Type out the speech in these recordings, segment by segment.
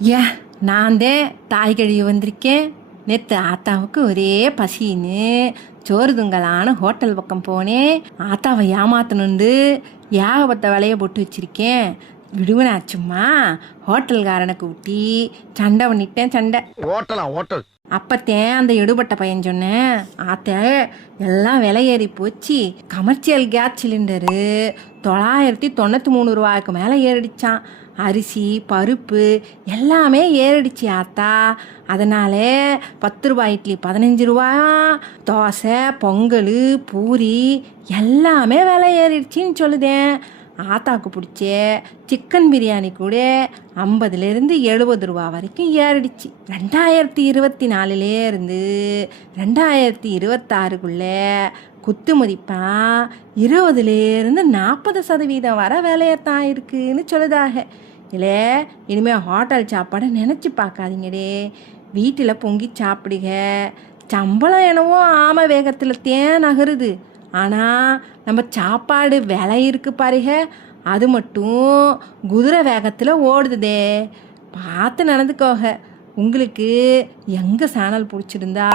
ஏன் நான் தான் தாய் கழுவி வந்திருக்கேன். நேற்று ஆத்தாவுக்கு ஒரே பசின்னு சோறு துங்கலான்னு ஹோட்டல் பக்கம் போனேன். ஆத்தாவை ஏமாத்தணுண்டு ஏகப்பட்ட விலையை போட்டு வச்சிருக்கேன். விடுவனாச்சும்மா ஹோட்டல்காரனை கூட்டி சண்டை பண்ணிட்டேன். சண்டை ஹோட்டல் அப்பத்தேன் அந்த எடுபட்ட பையன் சொன்னேன், ஆத்த எல்லாம் விலை ஏறி போச்சு, கமர்ஷியல் கேஸ் சிலிண்டரு 993 ரூபாய்க்கு மேலே ஏறிடுச்சான். அரிசி பருப்பு எல்லாமே ஏறிடுச்சு ஆத்தா. அதனால 10 ரூபாய் இட்லி 15 ரூபா, தோசை பொங்கல் பூரி எல்லாமே விலை ஏறிடுச்சின்னு சொல்லுதேன். ஆத்தாவுக்கு பிடிச்ச சிக்கன் பிரியாணி கூட 50லேருந்து 70 ரூபா வரைக்கும் ஏறிடுச்சு. 2024லேருந்து 2026க்குள்ளே குத்து மதிப்பாக 20லேருந்து 40% வர வேலையத்தான் இருக்குன்னு சொல்லுதாக. இல்லை இனிமேல் ஹோட்டல் சாப்பாடை நினச்சி பார்க்காதீங்கடே, வீட்டில் பொங்கி சாப்பிடுங்க. சம்பளம் என்னவோ ஆமை வேகத்தில் தேன் நகருது, ஆனால் நம்ம சாப்பாடு விலை இருக்கு பாருங்க, அது மட்டும் குதிரை வேகத்தில் ஓடுதுதே. பார்த்து நடந்துக்கோங்க. உங்களுக்கு எங்கள் சேனல் பிடிச்சிருந்தா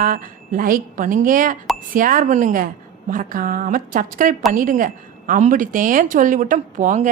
லைக் பண்ணுங்க, ஷேர் பண்ணுங்க, மறக்காமல் சப்ஸ்கிரைப் பண்ணிடுங்க. அம்பிடித்தேன் சொல்லிவிட்டோம் போங்க.